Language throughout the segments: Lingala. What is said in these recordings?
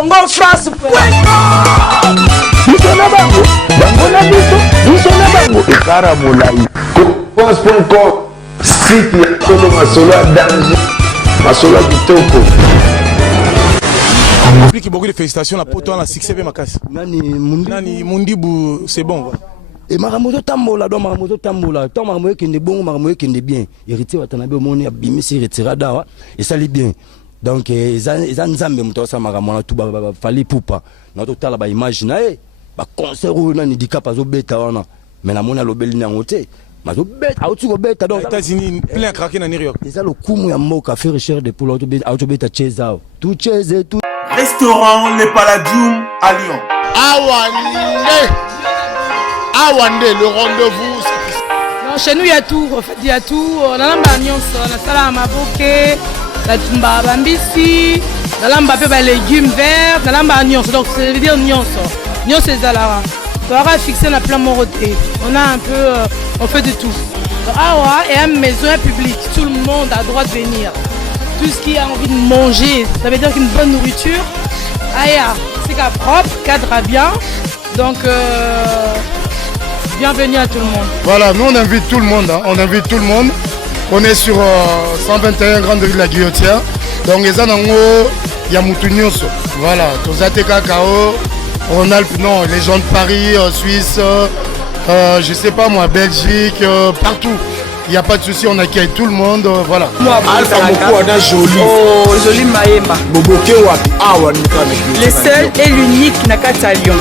Congo, France. France.com, site ya Tolo Masolo à danger, Masolo à Kitoko. Explique beaucoup de félicitations à poto na succès be makasi. Nani Mundibu c'est bon quoi. Et maramoto tambola do maramoto tambola, tant maramoto qui est bon, maramoto qui est bien. Héritier watanabe moni abimi si retirada wa et ça li bien. Donc ils nzambe muto sa maramona tout ba fali poupa. Na total ba image na ba concert ou na handicap azo beta wana. Mais na mona lobeli na ngote. Mazo beta autu ko beta donc États-Unis plein craqué na New York. Et ça le kumu ya moka faire cher de pour auto beta cheza. Tout cheze tout. Restaurant Les Palladium à Lyon. Awande, le rendez-vous. Non, chez nous il y a tout, en fait il y a tout. On a l'amba nyonso, on a sala maboke, la tumba bambisi, on a l'amba pe ba légumes verts, on a l'amba nyonso. Donc ça veut dire nyonso. Nyonso c'est zalara. On va fixer la plan moroté. On a un peu, on fait de tout. Ah ouais, et une maison publique, tout le monde a droit de venir. Tout ce qui a envie de manger, ça veut dire qu'une bonne nourriture, c'est qu'à propre, cadre bien. Donc, bienvenue à tout le monde. Voilà, nous on invite tout le monde. On invite tout le monde. On est sur 121 Grande Rue de la Guillotière. Donc, les gens Yamutunyoso. Voilà, Tozate Kakao, Ronalp, non, les gens de Paris, Suisse, je sais pas moi, Belgique, partout. Il n'y a pas de souci, on accueille tout le monde, voilà. Alpha Moko Ada Joli. Oh, Joli Maemba. Boboke Wapi. Le seul et l'unique Nakata Lyon.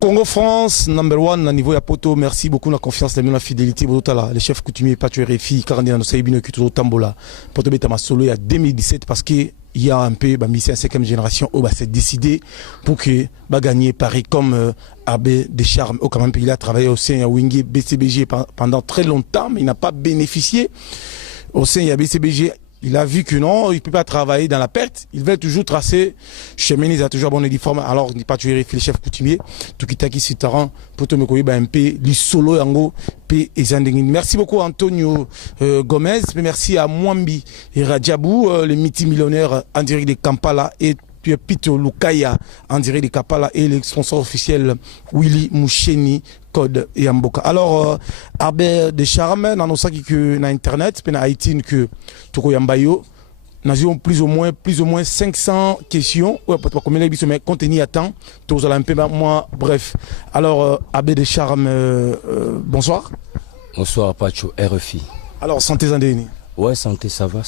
Congo France, number one, à niveau ya poto, merci beaucoup la confiance, la fidélité, les chefs coutumiers, pas tuer filles, car on a nos Kuturo Tambola, poto beta solo il y a 2017 parce que il y a un peu, mission 5e génération, c'est décidé pour que gagner Paris comme Abbé des Charmes, quand même, il a travaillé au sein de Wingé BCBG pendant très longtemps, mais il n'a pas bénéficié au sein de BCBG. Il a vu que non, il ne peut pas travailler dans la perte. Il veut toujours tracer chemin, il a toujours bon uniforme. Alors, il n'est pas tué les chefs coutumiers. Tout qui t'a qui s'y tarant pour te me connaître un peu, les solo yango, et merci beaucoup Antonio Gomez. Merci à Mwambi et Radjabou, les multimillionnaires en direct de Kampala et Pito Lukaya en direct de Kampala et le sponsor officiel Willy Moucheni. Code et Amboka. Alors, Abbé de Charme, dans nos sacs que dans Internet, puis dans Haïti, que Toko Yambayo, nous avons plus ou moins 500 questions. Ouais, pas combien de questions, mais contenu à temps. Tous un peu moi, bref. Alors, Abbé de Charme, bonsoir. Bonsoir, Pacho, RFI. Alors, santé Zandéni. Ouais, santé, ça va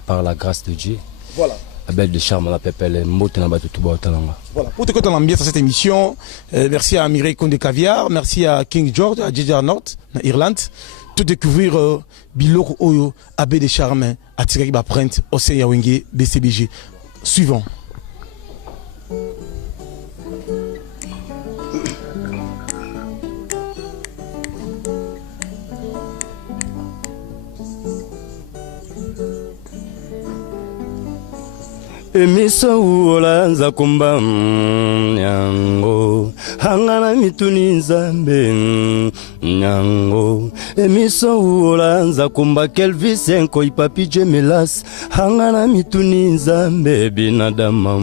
par la grâce de Dieu. Voilà. Abel de Charme, la pépelle, voilà, pour te côté l'ambiance à cette émission, merci à Mireille Condé Caviar, merci à King George, à J.J. Arnott, en Irlande, tout découvrir Biloko Oyo, Abbé de Charme, à Tirek Baprent, Océa Wenge, BCBG. Suivant. Emiso uolanza kumba nyango hangana mituni nzambe nyango emiso uolanza kumba Kelvis enko ipapi jemelas hangana mituni nzambe binadama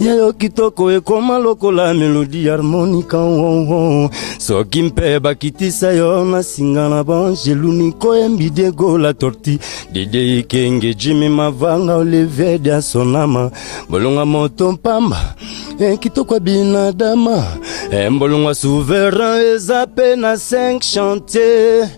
yayo kitoko ekoma lokola melodi harmonika soki mpe bakitisa yo na singana bangeluni ko embide gola torti dide ikenge Jimmy Mavanga Olivier de Sonama bolonga moto mpamba kitoko binadama mbolonga souverain ezape na 5 chantier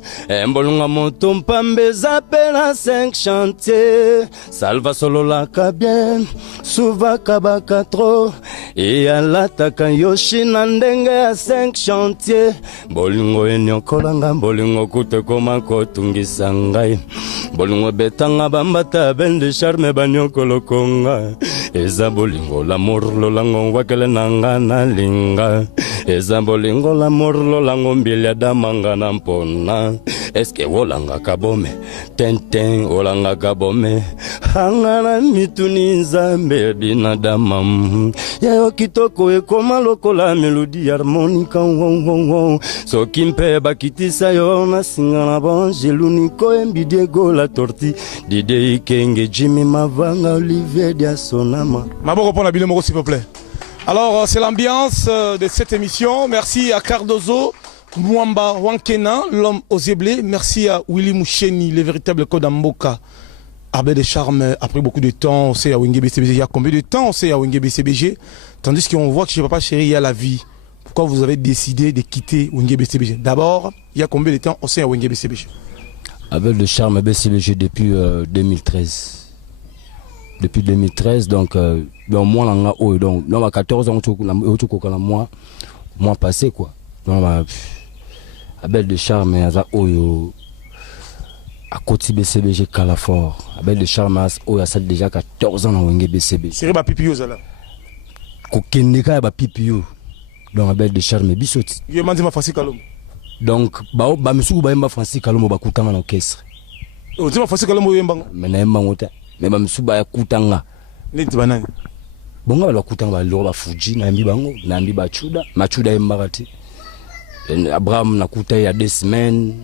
mbolonga moto mpamba ezape na 5 chantier salva solo la bien suva kabaka trop et alataka yoshi na ndenge ya 5 chantier bolingo enyokolanga bolingo kutekoma kotungisa ngai bolingo betanga bambata bende charme banyokolo konga eza bolingo l'amour lolango wakele nanga na linga eza bolingo l'amour lolango mbilia damanga na mpona eske wolanga kabome tenten olanga kabome hangana mituni nzambe binadamu yayo kitoko ekoma lokola melodi harmonika soki mpe bakitisa yo nasinga na bangeluniko embidiego la torti dide ikenge Jimmy Mavanga Olivier Diasonama maboko pona bino moko s'il vous plaît. Alors c'est l'ambiance de cette émission. Merci à Cardozo Mwamba Wankena, l'homme aux éblés. Merci à Willy Moucheni, le véritable code Mboka. Arbet de charme, après beaucoup de temps, on sait à Wenge BCBG. Il y a combien de temps on sait à Wenge BCBG? Tandis qu'on voit que chez Papa Chéri, il y a la vie. Pourquoi vous avez décidé de quitter Wenge BCBG? D'abord, il y a combien de temps on sait à Wenge BCBG? Arbet de charme BCBG depuis 2013. Depuis 2013, donc moi, donc, à 14 ans, mois passé, quoi. Donc, Abel de Charme aza oyo à côté BCBG Calafort. Abel de Charme oyo a déjà 14 ans dans Wenge BCBG. C'est ba pipio ça là. Kokendeka ba pipio. Donc Abel de Charme bisoti. Il m'a dit ma Francis Kalombo. Donc ba misuku ba yemba Francis Kalombo ba kutanga na orchestre. O dit ma Francis Kalombo yemba. Mais na yemba ngota. Mais ba misuku ba kutanga. Neti banani. Bonga ba kutanga ba lo ba Fuji na yembi bango, na yembi ba Chuda, machuda yemba kati. Abraham nakuta il y a 2 semaines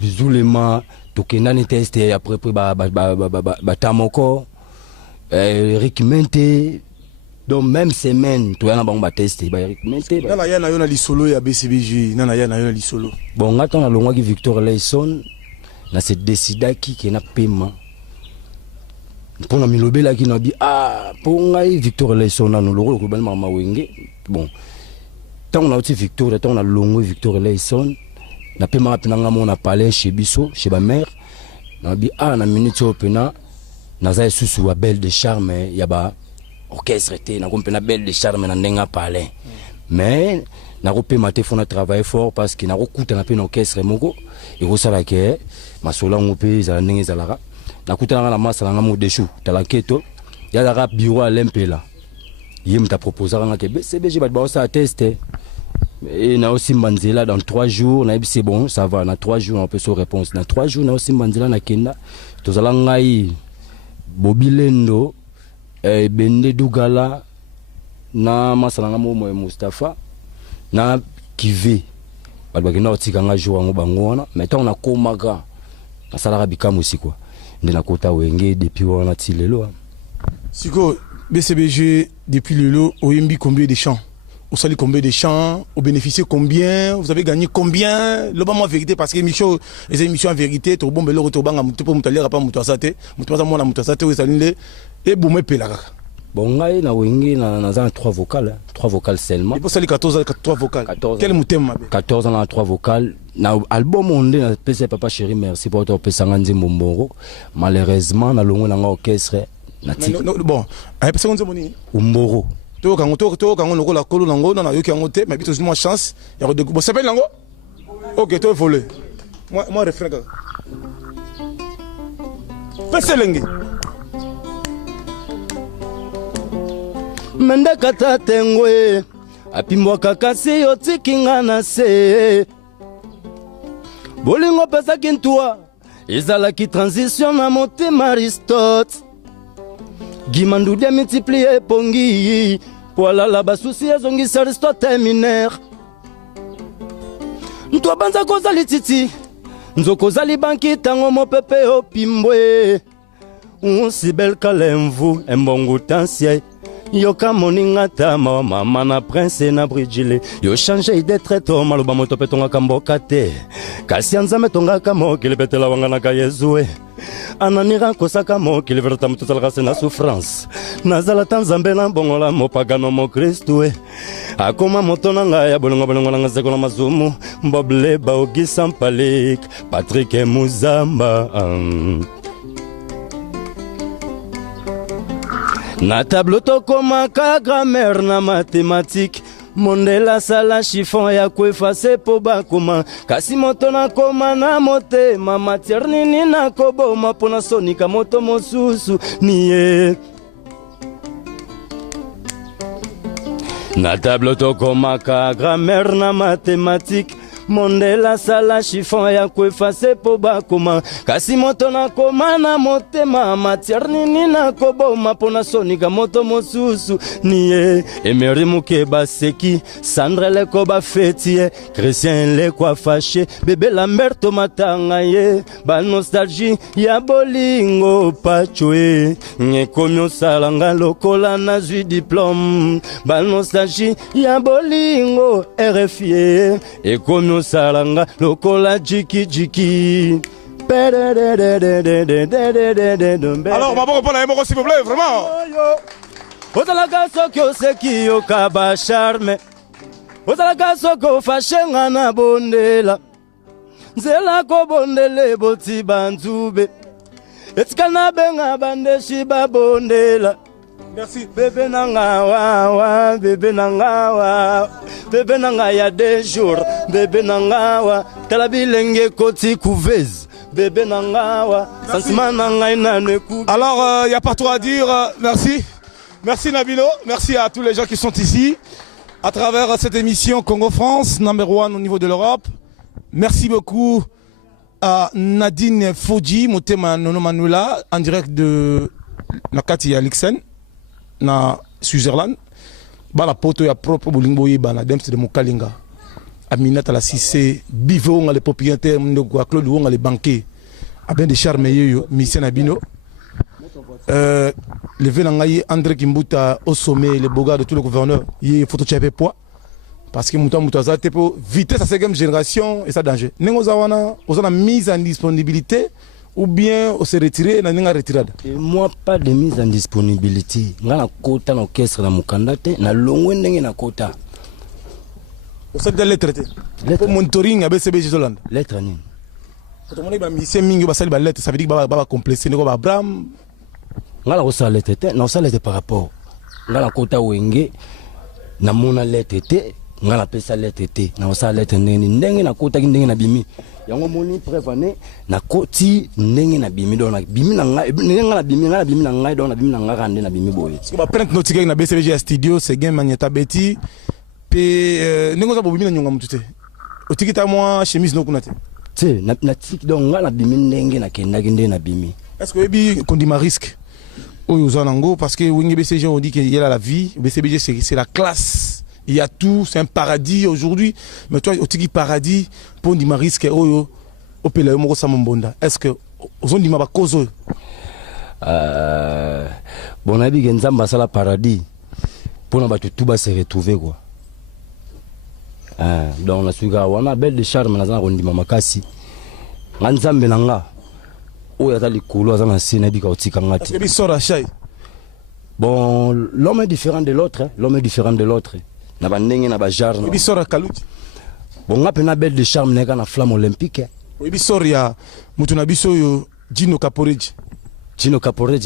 bizulema tokenani teste après tamoko Eric Mente donc même semaine to yana bango ba teste ba Eric Mente nana yana yona lisolo ya BCBG nana yana yona lisolo bon ngata na longwa ki Victor Leison na se décida ki na paiement pour na milobela ki na bi pour ngai Victor Leison na no loko ko ban mama Wenge bon. On a aussi Victor, on a longo Victor Leison. Na pema rapidement on a parlé chez Bisso, chez ma mère. On a dit na minute opena na za susu wa Belle de Charme ya ba orchestre était na kompena Belle de Charme na ndenga parler. Mais na repé maté fona travailler fort parce que na rokuta na pena orchestre moko et ko sala ke masola ngopé za ndenge za lara. Na kuta na masa na mo deshu talaketo ya la rap bureau à l'empela. Il m'a proposé que BCBG va ça tester. Et na aussi Manzela dans 3 jours, na c'est bon, ça va, na 3 jours on peut se réponse. Dans 3 jours na aussi Manzela na Kenda. Tozala ngai Bobilendo Bende Dugala na masalanga mo Mustafa na Kive. Balba na otika nga jour ngo bangona, mais tant on a komaka. Na sala bikamu aussi quoi. Ndena kota Wenge depuis wana tilelo. Siko BCBG depuis le lot, au Yembi combien de chants? Vous savez combien de chants? Vous bénéficiez combien? Vous avez gagné combien? Le moment vérité parce que les émissions en vérité, tout bon belo retourban à mutu pour mutaler pas mutasate, mutasa mona mutasate ou salinde et boumé pelaka. Bon ngai na Wenge na 3 vocales, 3 vocales seulement. Il faut salir 14 ans 3 vocales. Quel mutem 14 ans na 3 vocales. Na album onde na PC Papa Chéri merci pour ton pesanga nzembo mboro. Malheureusement na longo na orchestre. Bon, un peu seconde moni. Umboro. To kango loko la kolo nango na yoki yango te, mais bito moi chance. Ya de bon s'appelle nango. OK, to volé. Moi refrain ka. Peselengi. Mende kata tengwe. Apimbwa kakasi yotikinga na se. Bolingo pesa kintua. Izala ki transition na motema Aristote. Guimandou de multiplier pongi Poala la basusi ezongi Aristote mineur Ntwa banza kozali titi Nzoko zali banki tango mopepe opimbwe Si bel kalemvu embongo tansiye Yoka moninga tama mama na prince na bridgile Yo change d'être to maluba moto petonga kamboka te Kasi anzame tonga kamo kilibetela wanga na kayezue Ananira kosaka mo kiliverta mututala na souffrance Nazala tanzambe na bongola mopagano mo Kristue Akoma motona nga ya bolongo na zekola mazumu Mboble baogi sampalik Patrick Muzamba Na tableau tokomaka grammaire na mathématique Mondela sala chiffon ya kwefase po bakoma Kasi moto na koma na motema matière nini na koboma pona sonika moto mosusu niye Na tableau tokomaka grammaire na mathématique mondela sala chiffon ya kwefase po bakoma kasi moto nakoma na motema matière nini nakoboma pona sonika moto mosusu niye Emery Mukeba seki Sandre leko bafetie Christian leko fâché bébé Lamberto matanga ye ba nostalgie ya bolingo pachwe ngekomi osalanga lokola nazwi diplôme ba nostalgie ya bolingo RFI ekomi osalanga lokola jiki jiki. Alors, maman, on va s'il vous plaît, vraiment. Ozalaka soki oseki yokaba charme Ozalaka soki ofashenga na bondela Nzela ko bondele boti banzube Etika na benga bandeshi babondela. Merci. Bébé nanga wa, bébé nanga wa, bébé nanga ya 2 jours, bébé nanga wa, talabilenge koti couvez, bébé nanga wa, sentiment nanga inane coupe. Alors, il n'y a pas trop à dire. Merci. Merci Nabilo. Merci à tous les gens qui sont ici à travers cette émission Congo-France, #1 au niveau de l'Europe. Merci beaucoup à Nadine Fodji, Motema Nono Manuela, en direct de Nakati ya Lixen. Na Switzerland bala poto ya propre bolingo yebana demse de Mokalinga Aminata la Cissé Bivo nga les propriétaires ndoko Claude Wonga les banquiers a ben de charme yeyo mission abino le venangayi André Kimbuta au sommet les beaux gars de tout le gouverneur yé photo chapé poids parce que muta za tepo vitesse à 5e génération et ça danger nengo zawana ozana mise en disponibilité ou bien on se retirer na ninga retirada. Moi pas de mise en disponibilité. Ngana kota na orchestre na mukandate na longwe ndenge na kota. On s'est déjà lettre. Lettre monitoring à BCBG Zolanda. Lettre ni. Quand on est ba mission mingi ba sali ba lettre ça veut dire ba complexer ngo ba Abraham. Ngala ko sa lettre te na sa lettre par rapport. Ngala kota wenge na mona lettre te ngala pesa lettre te na sa lettre ndenge na kota ndenge na bimi. Yango moni prévané na koti ndenge na bimi do na bimi na ngai ndenge na bimi na ngai do na bimi na ngai rande na bimi boye. Parce que ba print notique na BCBG studio c'est game Magneta Betty pe ndenge za bobimi na nyonga mutute. Otikita moi chemise no kunate. Te na tiki do ngala bimi ndenge na kenda ndenge na bimi. Est-ce que ebi kondima risque oyo zanango parce que wingi BCBG on dit qu'il y a la vie, BCBG c'est la classe. Il y a tout, c'est un paradis aujourd'hui. Mais toi, au tiki paradis, pour dire risque, au pele moko samombonda. Est-ce que aux dit ma cause? Bon abi genzamba sala paradis. Pour na batu tout ba se retrouver quoi. Donc na suga wana belle de charme na zana ko ndima makasi. Nganzambe nanga. O ya tali kulo azana sina bika otika ngati. Est-ce que sora shay? Bon, l'homme est différent de l'autre, hein? L'homme est différent de l'autre. Na bandenge na bajar no bisora kaluti bon ngape na belle de charme neka na flamme olympique bisora ya mutu na biso yo Gino Caporeji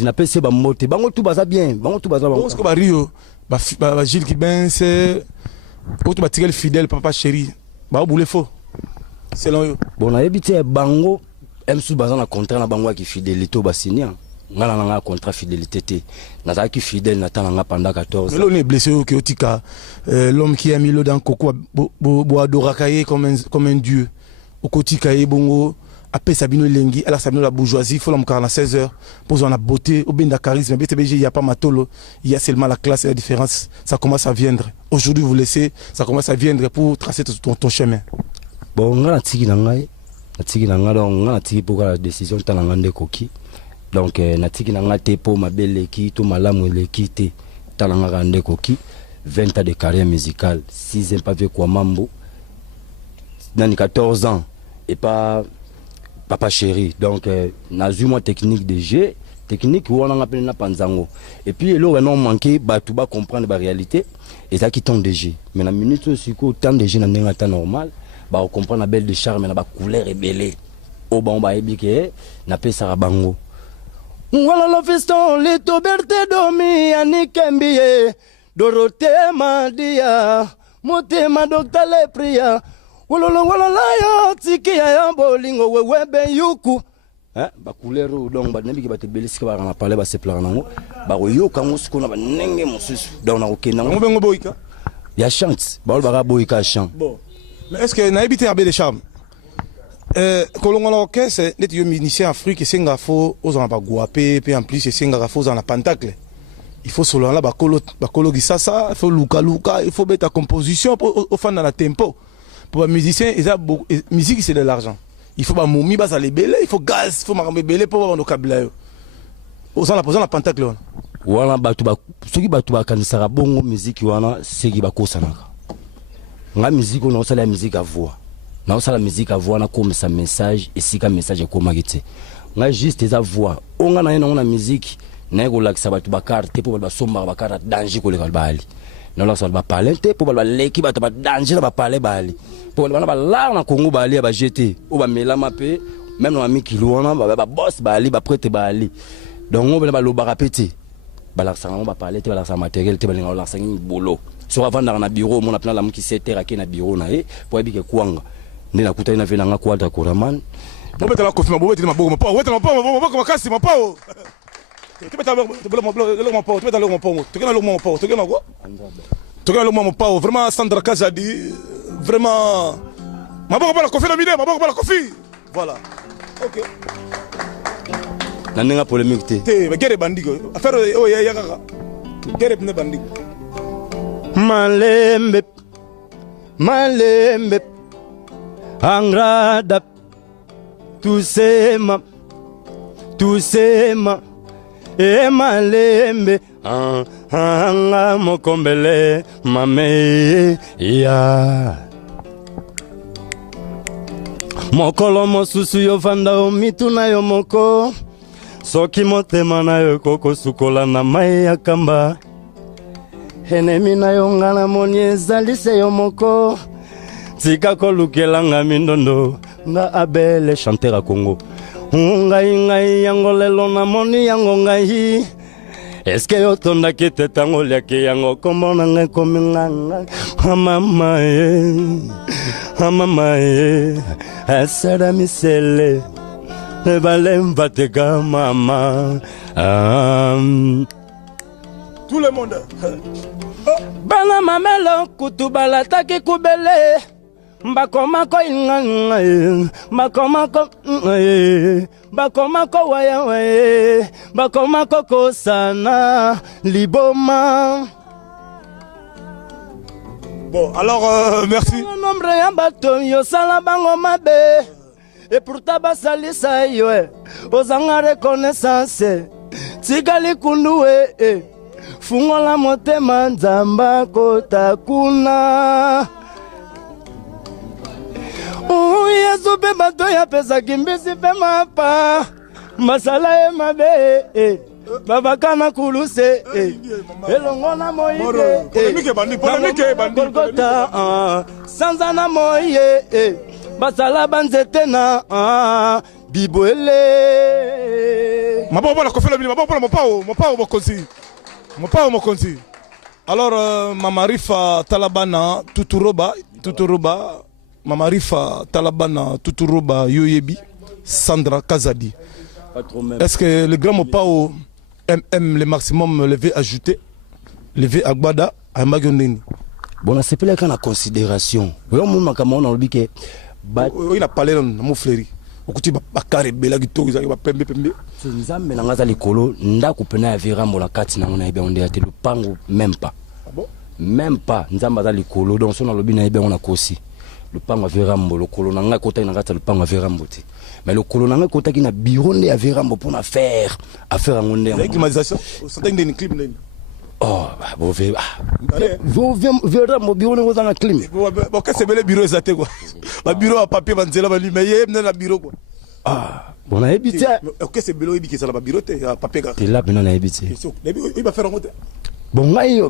na pese ba mote bango tout baza bien bango tout baza bango ko ba Rio ba Gilles Kibense auto ba tigel fidèle papa chéri ba boule faux selon yo bon na ebité bango emsu baza na contrat na bango ki fidélité ba signer ngala nga contrat fidélité té na qui fidèle na tanga pendant 14 ans. Mais l'on est blessé au Kiotika l'homme qui a mis l'eau dans coco bo adorakaye comme un dieu au Kotika e bongo après Sabino Lengi alors Sabino la bourgeoisie faut l'homme 16h pour la beauté au benda charisme BTBG il y a pas matolo il y a seulement la classe et la différence ça commence à viendre aujourd'hui vous laissez ça commence à viendre pour tracer ton chemin bon ngala tiki na ngai donc ngala tiki pour la décision tananga ndekoki. Donc natiki nanga te po mabele ki to malamu eleki te talanga rande koki 20 ans de carrière musicale 6 ans pavé kwa mambo dans 14 ans et pas papa chéri donc nazu moi technique de jeu technique où on a appelé na panzango et puis le non manqué ba tout ba comprendre ba réalité et ça qui tombe de jeu mais na minute aussi ko temps de jeu na ndenga ta normal ba comprendre la belle de charme na ba couleur rebelle au bon ba ebike na pesa bango. Voilà le fiston, les toberte domi, anikembie, Dorothée Madia, Motema Docteur Lepria, voilà yo, tiki ya bolingo, webe yuku. Ba couleur donc ba nebi ki ba te beliski ba na parler ba se plan nango, ba yo kango siko na ba nenge mosusu, donc na okenda. Ngo bengo boyika. Ya chante, ba ba boyika chante. Bon. Mais est-ce que n'a habité à Bédécham? Kolongola orchestre, net yo musicien Afrique, c'est nga fo aux en pas guapé, puis en plus c'est nga fo dans la pentacle. Il faut solo là bakolo gisasa, il faut luka, il faut mettre ta composition pour au fan dans la tempo. Pour un musicien, musique c'est de l'argent. Il faut pas moumi bas les belé, il faut gaz, il faut marambe belé pour avoir nos câbles. Posant la pentacle. Wala batu ba soki batu ba kanisaka bongo musique wana seki ba kosanaka. Nga musique on sala musique à voix. Na sala musique à voix na comme ça message et sika message ko magite. Nga juste eza voix. Onga na na musique na ko lakisa batu ba carte pour ba somba ba carte danger ko le bali. Na la sala ba parler te pour ba leki batu ba danger ba parler bali. Pour ba ba la na Congo bali ba jeter ou ba melama pe même na mi kilo wana ba boss bali ba prêter bali. Donc on va lo ba répéter. Balaksango ba parler te balaksa matériel te balinga lansangi bolo so avant na bureau mon apna la mki 7h aki na bureau na e po ebike kwanga ndi na kuta ina vena nga kwata koraman bo beta la confirma bo beta ma bogo pa weta ma pa mo kasi ma pa o te beta lo mo pa te beta lo mo pa te kana lo mo pa te kana ko te kana lo mo pa vraiment Sandra Kazadi vraiment ma bogo pa la confirma mine ma bogo pa la confirma voilà OK Nanenga polémique te ba gere bandigo affaire o ya kaka gere pne bandigo malembe angrada tusema e malembe anga mokombele mame ya mokolo mosusu yo vanda o mituna yo moko soki motema na yo koko sukola na mai ya kamba enemi na yo ngana moni ezali se yo moko tika kolukelanga mindondo nga abele chanteur a Congo ngai yango lelo na moni yango ngai eske yo tonda kete tango liake yango kombo na ngai kominganga mama asara misele Valembatega mama tout le monde bana mamelo kutubala taki kubele mbakomako inganga bakomako waya bakomako kosana liboma. Bon alors merci nombre ya bato yo sala bango mabe et pour tabasalisa yo ozanga reconnaissance tikali kunduwe fungola motema nzamba kotakuna yesu pe bato ya pesa kimbisi pe mapa masala e mabe babakana kuluse elongo na moye Golgotha sanza na moye basala banzete na bibwele maboko la kofela maboko mopao mokonzi alors Mama Rifa Talabana tuturoba Mama Rifa Talabana tuturoba yoyebi Sandra Kazadi. Est-ce que le grand mopao aime le maximum levé ajouté levé agbada à Magondeni? Bon on s'appelle quand la considération yo mon makamona olbike il a parlé dans mon fléri okuti bakare bela gito za ba pembe nzambe na ngaza likolo ndako pena ya virambo la kati na ngona ebe onde ate lupango même pas. Ah bon? Même pas nzamba za likolo donc son lobi na ebe on a kosi lupango virambo lokolo na nga kota na ngata lupango virambo te mais lokolo na nga kota ki na bureau nde ya virambo pour na faire affaire ngonde la climatisation ça t'a une clim nde. Oh bon virambo bureau ngo za na clim bon que c'est bel bureau zaté quoi ba bureau à papier banzela ba lui mais yem na bureau quoi. Ah bon na ebiti OK c'est belo ebiki ça la bureau te papier ga te là maintenant na ebiti il va faire un côté bon ngai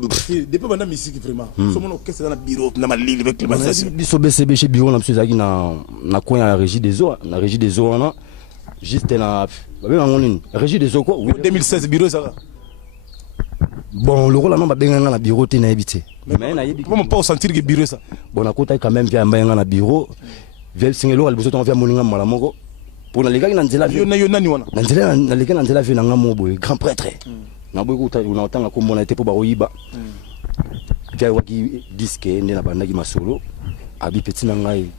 depuis banda musique vraiment somo OK c'est dans la bureau na ma ligne avec climatisation biso BCB chez bureau na biso zaki na coin ya régie des eaux na régie des eaux na juste na ba ngoni régie des eaux quoi 2016 bureau ça. Bon le rôle na benga na bureau te na ebiti mais na yebi comment pas sentir que bureau ça bon na kota quand même via mbenga na bureau via singelo al bosoto via moninga mala moko pour na lekaki na nzela yo nani wana na nzela na lekaki na nzela via na ngamo boy grand prêtre na boy kuta una otanga ko mona te po ba oyiba via waki disque ndi na bandaki masolo abi petit na ngai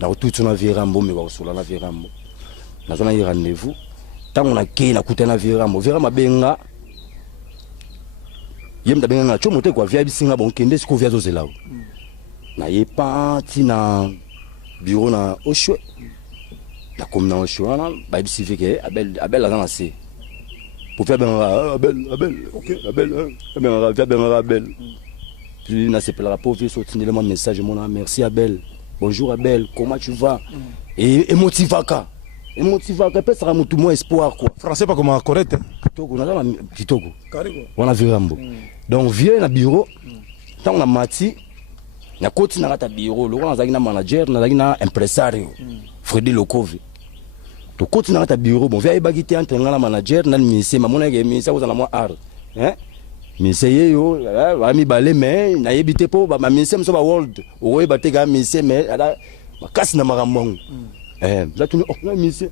na tout na Virambo me ba osola na Virambo na zona yi rendez-vous tango na ke na kutana Virambo benga yem da benga na chomo te kwa via bisinga bon kende siko via zozela na ye parti na bureau na Oshwe na comme na Oshwe na ba bisi ke Abel la c'est pour faire Abel OK Abel Abel puis na s'appelle rapport vieux sorti le message mon merci Abel bonjour Abel comment tu vas et motivaka peut sera mutu mo espoir quoi français pas comme correct kitoko na kitoko on a Virambo donc vieux na bureau tant na mati na koti na kata bureau lo na zaki na manager na zaki na impresario Freddy Lokovi to koti na kata bureau bon vieux bagité entre na manager na ministre mamona ke ministre ko na moi art hein ministre yo ami balé mais na yebité po ba ministre so ba world o yebate ga ministre mais ala makasi na makambo là tu oh na ministre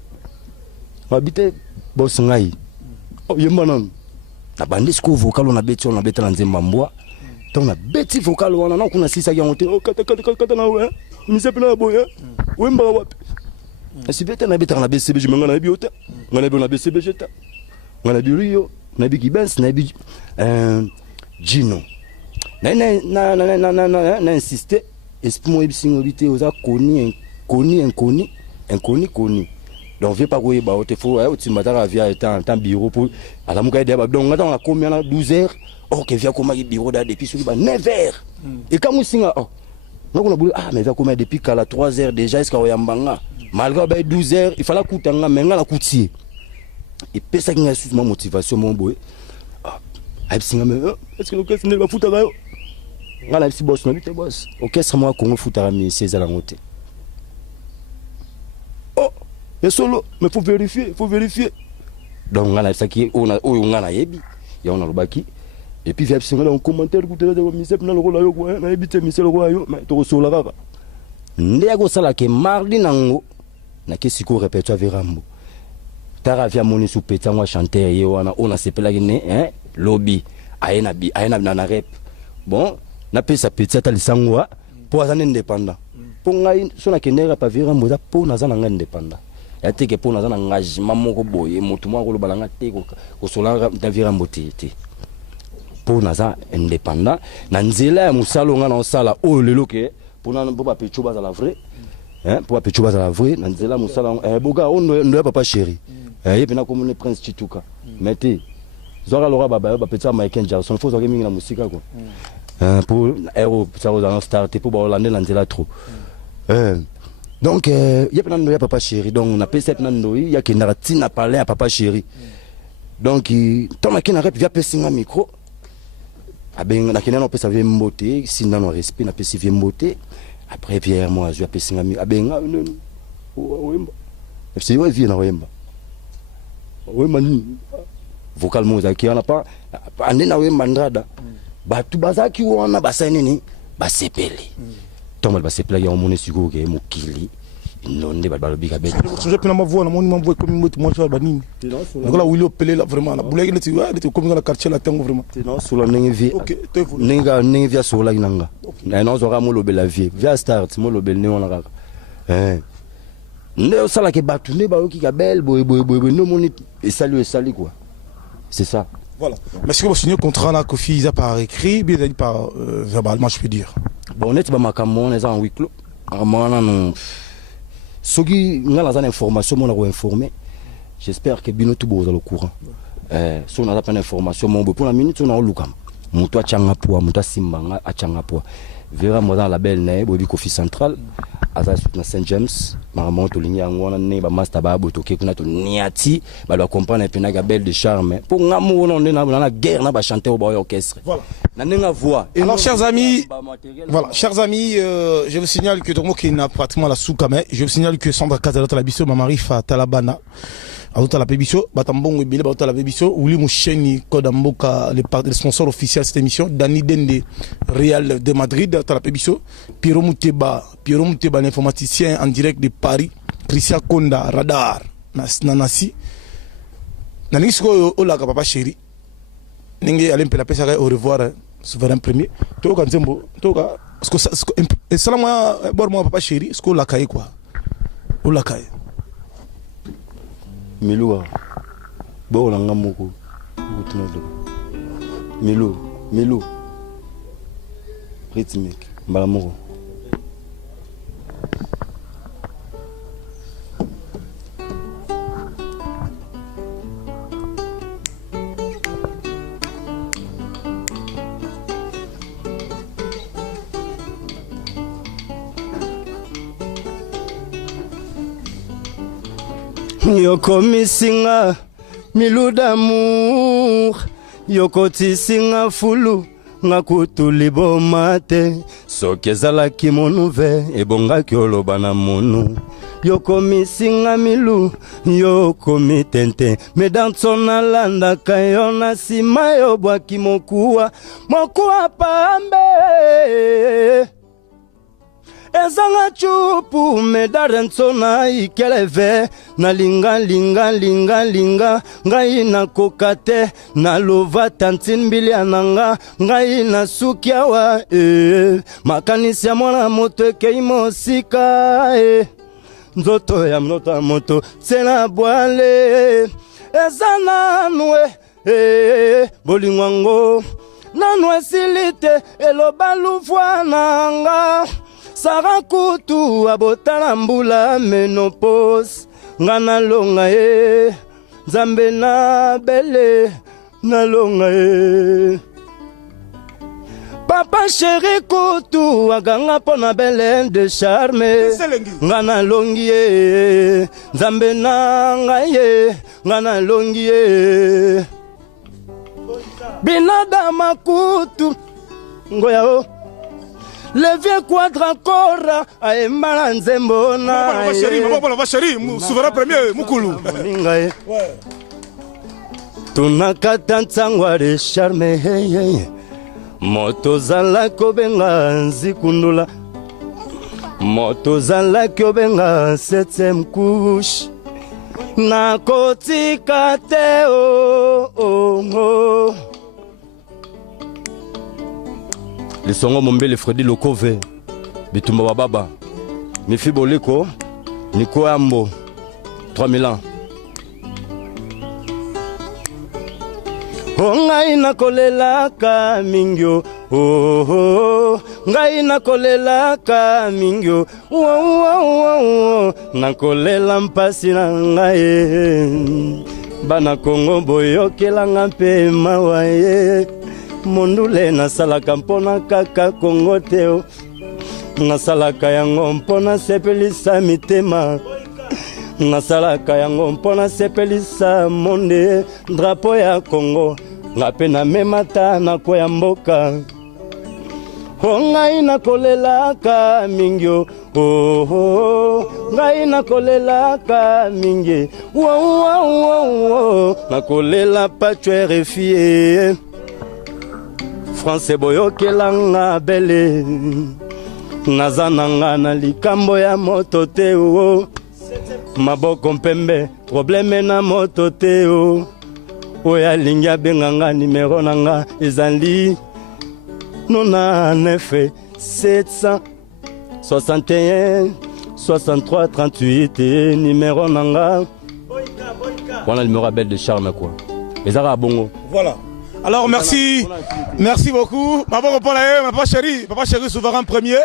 habité boss ngai oh yemana na bandi sko vocal on a beti na nzemba mbwa ton na beti vocal wana na kuna sisa ya monter oh kata na we ministre pena boya wemba wapi si beti na beti na BCB je ngana biota ngana bi na BCB jeta ngana bi Rio na bi Kibens na bi Gino na insister esprit mo ebisingo bité oza koni donc viens pas courir bah au faut tu m'attends via temps bureau pour à la mouka donc on a combien là 12h oh que vient comment bureau là depuis sur 9h et quand musinga oh donc on a boulé ah mais vient comment depuis qu'à la 3h déjà est-ce qu'on yambanga malgré 12h il fallait coutanga mais la coutier et pesa qui a ma motivation mon boy ah singa mais est-ce que le caisse ne va foutre là ngala si boss no bité boss orchestre moi Congo foutara mi 16 à la montée. Oh, mais solo, mais faut vérifier. Donc on a ça qui on a yebi, ya on a le baki. Et puis vient singa un commentaire ku tele de misep na loko la yo quoi, na yebite misep loko yo, mais to sola kaka. Ndego sala ke mardi nango na ke siko répertoire Virambo. Tara via moni sou petangwa chanteur ye wana on a sepela ne hein lobby ayena na rep. Bon, na pesa petit ata lisangwa pour azana indépendant. Pour ngai sona kenera pa Virambo za pour nazana nga indépendant. Ya teke pour nazana engagement moko boye mutu mwa ko balanga te ko sola na Virambo te. Pour naza indépendant na nzela ya musalo nga na osala o lelo ke pour na ba pecho ba za la vrai. Hein pour pecho ba za la vrai na nzela musala boga on ndo papa chéri. Yepena comme le prince Chituka. Mettez Zora Laura baba petit Michael Jackson faut zoga mingi na musika ko. Pour aéro ça aux start pour Hollande là nzela trop. Donc yepena ndo papa chéri donc on appelle cette nando il y a qui n'a parlé à papa chéri. Donc tant na kina rep via pesinga micro. Aben na kina no pesa via mbote sinon on respect na pesi via mbote après Pierre moi je pesinga mi abenga wemba. C'est ouais vient na wemba. Wemba ni vocal moza qui on a pas ande na wemba ndrada. Batu bazaki wana basani ni basepeli. Tombal basepela ya omone siko ke mokili. Nonde balobika be. Je peux na voix na moni mambo comme moi tu vas nini. Donc là Willy Pelé là vraiment la boulé que tu vois comme dans la quartier là tango vraiment. Non sur la nengi OK, te vous. Nengi via sur la nanga. Na non zora mo lobela vie. Via start mo lobel ne on la. Ne sala ke batu ne ba oki ka belle boy no moni et salut quoi. C'est ça. Voilà. Mais est-ce que vous signez contrat là Kofi Isa par écrit bien par verbalement je peux dire. Bon net ba makambo on est en huis clos. Amana non. Soki ngala za information mon la informer. J'espère que bino tout boza le courant. So on a pas d'information mon pour la minute on a lukam. Muto achanga poa, muto simbanga achanga poa. Vera mo dans la belle né bobi Kofi central. Aza na Saint James, maman to linya ngona ne ba master ba boto ke kuna to niati ba do comprendre pena ga belle de charme. Pour ngamu on est dans la guerre na ba chanter au orchestre. Voilà. Na nenga voix. Alors chers amis, voilà, chers amis, je vous signale que Tomo qui n'a pratiquement la soukame, je vous signale que Sandra Kazalota la biso mama Rifa Talabana Aouta la Pébiso, Batambongo et Bilé Bata la Pébiso, Ouli Moucheni, Kodamboka, le sponsor officiel de cette émission, Dani Dende, Real de Madrid, Tala Pébiso, Pierrot Mouteba, l'informaticien en direct de Paris, Christian Konda, Radar, Nanasi, Nanisco Olaka Papa Chéri, Ningue Alain Pelapesa, au revoir, souverain premier, Toka Nzembo, Toka. Parce que ça moi papa chéri, ce qu'on l'a caillé quoi. On l'a caillé. Milou bon langa moko Milou rythmique mbala moko Yoko misinga Milou d'amour Yoko tisinga fulu nga kutu liboma te soki ezalaki monuve ebongaki oloba na monu Yoko misinga Milou yoko mitente medanso nalandaka yo na nsima yobwaki mokuwa pambe ezanga chupu medarenso na ikeleve na linga ngai na kokate na lova tantine mbilia nanga ngai na sukiawa makanisi ya mwana moto ekei mosika nzoto ya moto tsena bwale eza nanwe bolingwango nanwe silite eloba luvwa nanga Sara kutu abotala mbula menopause ngana longa Nzambe na bele na longa Papa chéri kutu aganga pona bele de charme ngana longi Nzambe na ngaye ngana longi binadama kutu ngoya le vieux quadracora a embala nzembona Maman chérie, souverain premier, Mukulu. Tunakata ntsangwa de charme moto zala kobenga nzikundula moto zala kobenga 7e couche nakotika te Le songo mombele Freddy Lokove Bitumba Wababa Mifi Boliko Niko Ambo 3000 ans Ngai nakolela ka mingyo Ngai nakolela ka mingyo Nakolela mpasi na ngai Bana Kongo boyokela ngampe mawaye Mondule nasalaka mpona kaka Kongo teo nasalaka yango mpona sepelisa mitema nasalaka yango mpona sepelisa monde drapo ya Kongo ngape na memata na koya mboka ngai nakolelaka mingyo ngai nakolelaka mingi nakolela pachwe refie France boyokelanga bele nazananga na likambo ya moto te maboko mpembe probleme na moto te oya lingi abenganga nimero nanga ezali 99 761 63 38 numéro nanga voilà le numéro belle de charme quoi ezara bongo voilà. Alors merci beaucoup. Papa chéri souverain premier.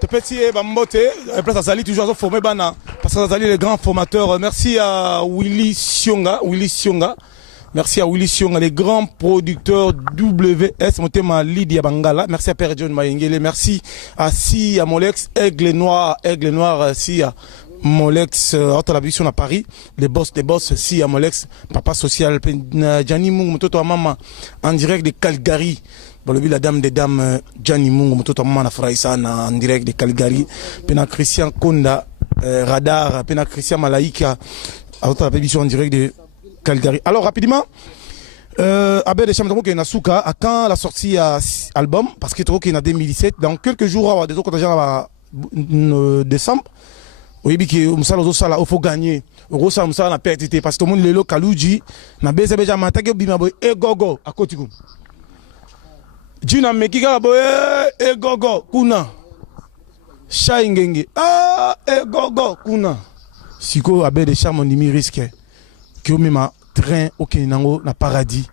Te petit Bambote, place à Zali toujours formé bana parce que Zali les grands formateurs. Merci à Willy Sionga. Merci à Willy Sionga, les grands producteurs WS Motema Lydia Bangala. Merci à Père John Mayengele. Merci à Si à Molex Aigle Noir Si à Molex entre la vision à Paris, les boss si à Molex, papa social Gianni Mungu mtoto wa mama en direct de Calgary. Bolobi la dame des dames Gianni Mungu mtoto wa mama na furahi sana en direct de Calgary. Pena Christian Konda Radar, pena Christian Malaika entre la vision en direct de Calgary. Alors rapidement Abel de Chamdamo qui est Nasuka à quand la sortie à album parce que trop qui est en 2017 dans quelques jours à des autres décembre. Oui, que il faut gagner. Il faut la perte parce que tout le monde est là, Kalouji, na bezabeja matake bima boy e gogo à côté. Juna mekika boye e gogo kuna. Shaingenge. Ah e gogo kuna. Siko abe de charme ndimi risque. Ki o mema train okenango na paradis.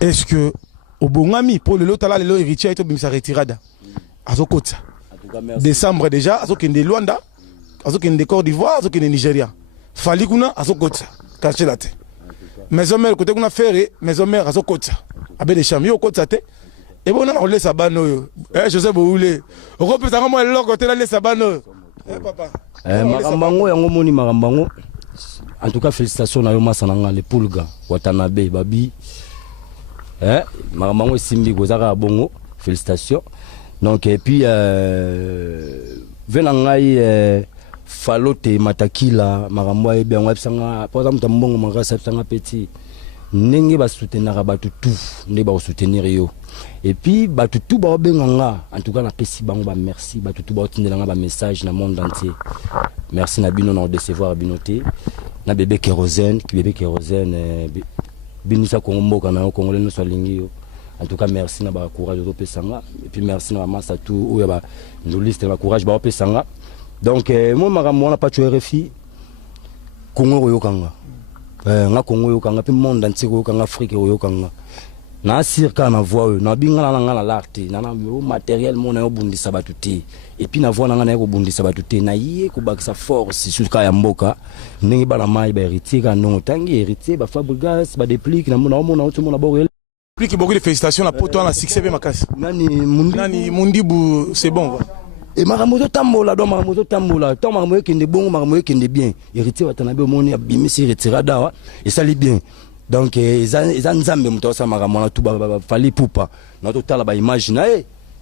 Est-ce que au bongami pour le lotala le héritier to bimisa retirada. Azokota. Décembre déjà, azokende Luanda, azokende Côte d'Ivoire, azokende Nigeria. Fali kuna azokota. Caché la tête. Maison mère côté kuna ferré, maison mère azokota. Abe de charme yo kota te. Et bon, on laisse Sabano. Joseph Boulé. On peut savoir moi le côté là les Sabano. Papa. Marambango yango moni marambango. En tout cas félicitations na yo masananga le Pulga Watanabe Babi. Marambango simbi gozaka bongo. Félicitations. Donc et puis venangai falote matakila marambo e bien websanga par exemple tambongo mangasa tanga petit. Nenge ba soutenir batu tout, ne ba soutenir yo. Et puis batu tout ba benganga en tout cas na pesi bango ba merci batu tout ba tindelanga ba message na monde entier. Merci na bino na décevoir binoté. Na bébé kérosène, qui bébé kérosène binisa Kongo na Congolais no solingi yo. En tout cas merci na ba courage de pesanga et puis merci na massa tout ou ya ba journaliste ba courage ba pesanga. Donc moi marambo na pas tu RFI Congo yo kanga. Nga Congo yo kanga pe monde entier yo kanga Afrique yo kanga na circa na voix na bingala na ngala l'arte na matériel mon na bundisa batuté et puis na voix na ngana ko bundisa batuté na yé ko bakisa force sur ka ya mboka ndenge bana mai ba héritier ka non tangi héritier ba Fabregas ba déplique na mona tout mona borel plus beaucoup de félicitations la poto na succès be makasi nani mundibu c'est bon et maramoto tambola do maramoto tambola to maramoto kende bon maramoto kende bien héritier watanabe moni abimisi retirada wa et ça li bien donc ils nzambe muto sa maramona tout ba fali pupa na total ba image na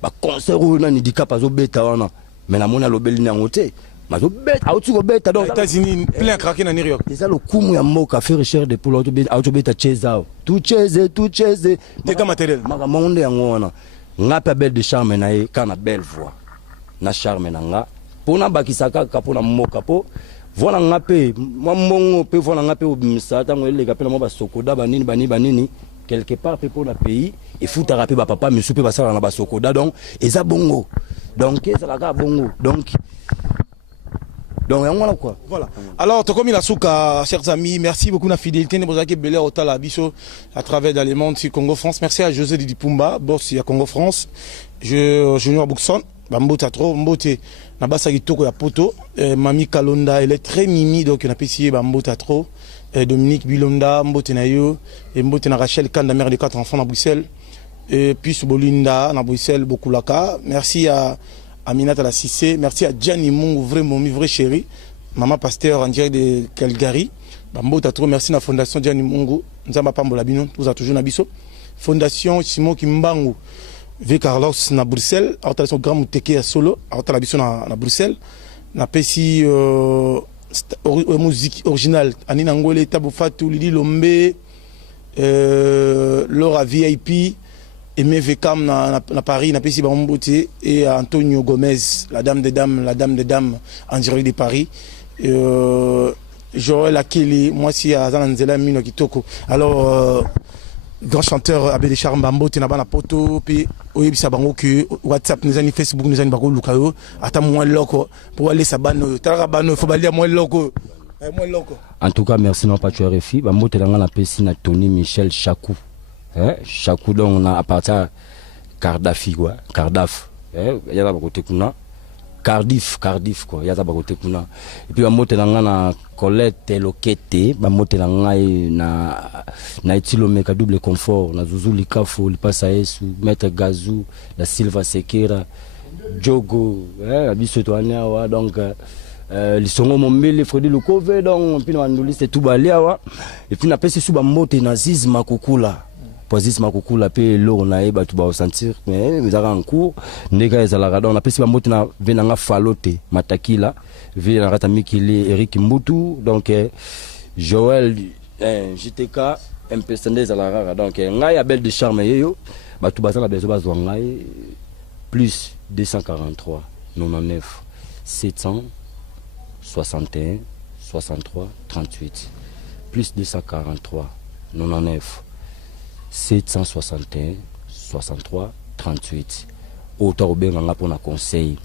ba concert na handicap azo beta wana mais na mona lobeli na ngote mazo beta autu ko beta donc États-Unis plein craqué na New York c'est ça le kumu ya moka faire cher de pour auto beta cheza tout cheze dégâts matériel maramonde yango wana ngapa belle de charme na kana belle voix na charme na nga pona bakisaka ka pona moka po voilà ngape mbongo pe voilà ngape obimisa tango ele ka pe na ba sokoda banini quelque part pe pour le pays et futa rapé ba papa monsieur pe ba sala na ba sokoda donc eza bongo donc ça la ka bongo donc voilà quoi. Voilà. Alors, Tokomi Lasuka, chers amis, merci beaucoup de la fidélité. Nous avons belé au Talabiso à travers dans le monde sur Congo France. Merci à José Didipumba, boss à Congo France. Junior Boukson, Bambo Tatro, Mbote, Nabasa Gitoko ya Poto, Mami Kalonda, elle est très mimi, donc on a essayé Bambo Tatro, Dominique Bilonda, Mbote Nayo, et Mbote na Rachel Kanda, mère de 4 enfants à Bruxelles, et puis Bolinda, à Bruxelles, Bokulaka. Merci à Aminata la Cissé, merci à Gianni Mungu, vraiment mi vrai chéri, maman pasteur en direct de Calgary. Bambo Tatro, merci à la fondation Gianni Mungu, Nzamba Pambola Bino, vous avez toujours Nabiso. Fondation Simon Kimbangu, V Carlos na Bruxelles, à la grand Mouteke à Solo, à la Biso na Bruxelles, na Pessi musique originale, Anina Ngole, Tabou Fatou, Lili Lombe, Laura VIP. Aimé Vekam na Paris, na Pessi Bambote et Antonio Gomez, la dame des dames en direct de Paris. Joël Akeli, moi aussi à Zananzela Mino Kitoko. Alors, grand chanteur Abel Charm Bambote na bana poto, puis Oyebisa Bango que WhatsApp nous a Facebook nous a Bango Lukayo, ata moins loco pour aller sabano, tarabano, faut balia moins loco. En tout cas, merci non pas tu RFI, Bambote na la Pessi na Tony Michel Chakou. Chaque coup on a à partir Cardafi quoi Cardaf il y a côté kuna Cardiff quoi il y a côté kuna et puis bamote na Colette Lokete bamote na Itilomeka double confort na Zuzuli Kafo li passa Yesu Maître Gazou la Silva Sekera Jogo biso to anya donc li songo mombele Fredi Lukove donc puis na nduliste tout balia et puis na pesi sous bamote na Zizma Kokula Posis Makukula pe lo na eba tu ba sentir mais ezaka en cours ndeka ezalaka donc na pesi ba moti na venanga falote matakila vina rata mikili Eric Mbutu donc Joël JTK MPSND ezalaka donc ngai ya belle de charme yeyo ba tu bazala bezo bazwa ngai plus 243 99 761 63 38 plus 243 99 761 63 38 auto obenga pour na conseil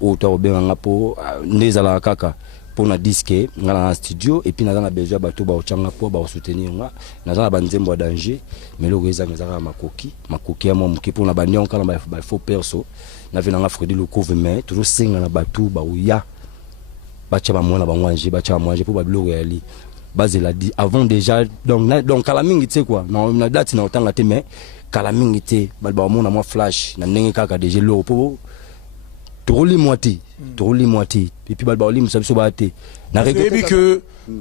auto obenga pour ndezala kaka pour na disque ngala na studio et puis na besoin bato ba ochanga pour ba soutenir nga na banzembo danger mais le reza ngazaka makoki ya momuki pour na bandion kala ba faux perso na venanga Freddy le couvre mais toujours singa na bato ba uya bacha ba mwana ba ngwanje bacha mwanje pour ba blog ya li base la dit avant déjà donc kala mingi tu sais quoi na date na otanga te mais kala mingi te ba mona moi flash na ndenge kaka déjà lo pour Troli moitié et puis balba olim sabiso baate na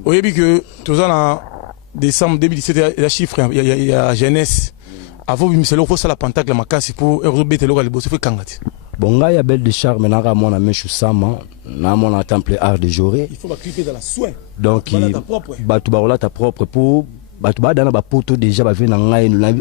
oyebi que tous en décembre 2017 la chiffre il y a jeunesse avant bimiselo faut ça la pentacle makasi pour erzobete local bosse fait kangati bonga ya belle de charme na ga mona meshu sama na mona temple art de joré il faut ba clipper dans la soin donc batu barola ta propre pour batu ba dana ba poto déjà ba vena ngai na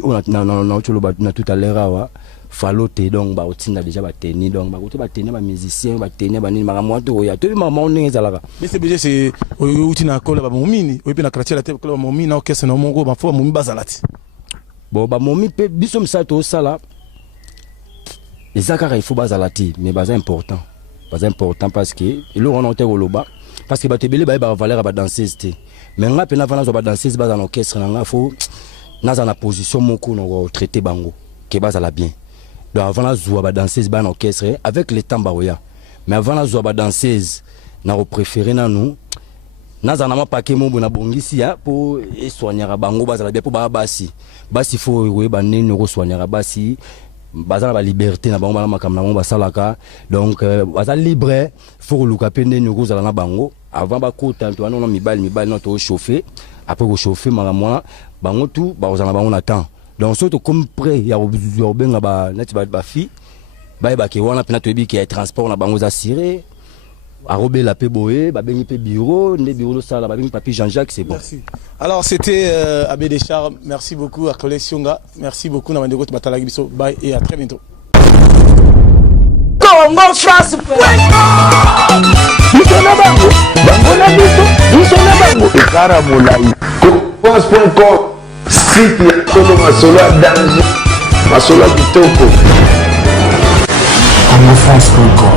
cholo na tout à l'heure falote donc ba otinda déjà ba teni donc ba kote ba teni ba musicien ba teni ba nini mara moto ya to mama on ngezalaka mais c'est bien c'est utina kola ba momini oyebi na kratia la tête kola ba momini na orchestre na mongo ba fo momi bazalati bon ba momi pe biso msato sala les akara il faut bazalati mais baza important parce que il on onte koloba parce que ba tebele ba valeur ba danseuse te mais nga pena vana zo ba danseuse ba dans orchestre na nga fo naza na position moko no traiter bango ke bazala bien. Donc avant la zoua danseuse ban orchestre avec les tambaroya mais avant la zoua danseuse na préféré na nous naza na mapake mo bona bongisi ya pour soigner bango bazala bien pour basi faut we ba nene ko soigner basi bazala ba liberté na bango na makamna mo basalaka donc bazala libre faut luka pende ko zala na bango avant ba kota to na mibali na to chauffer après ko chauffer maramwa bango tout ba ozana bango na temps. Donc surtout comme près il y a benga ba neti ba fi ba ke wana pena to bi ki transport na bango za siré a robé la pe boé ba bengi pe bureau ne bureau ça là ba bengi papi Jean-Jacques c'est bon. Merci. Alors c'était Abbé Descharts, merci beaucoup à Collectionga, merci beaucoup na bandeko batalaki biso, bye et à très bientôt. Congo France. Isona bango na biso isona bango ekara molai France.com site ya Tolo Masolo danger Masolo kitoko. CongoFrance.com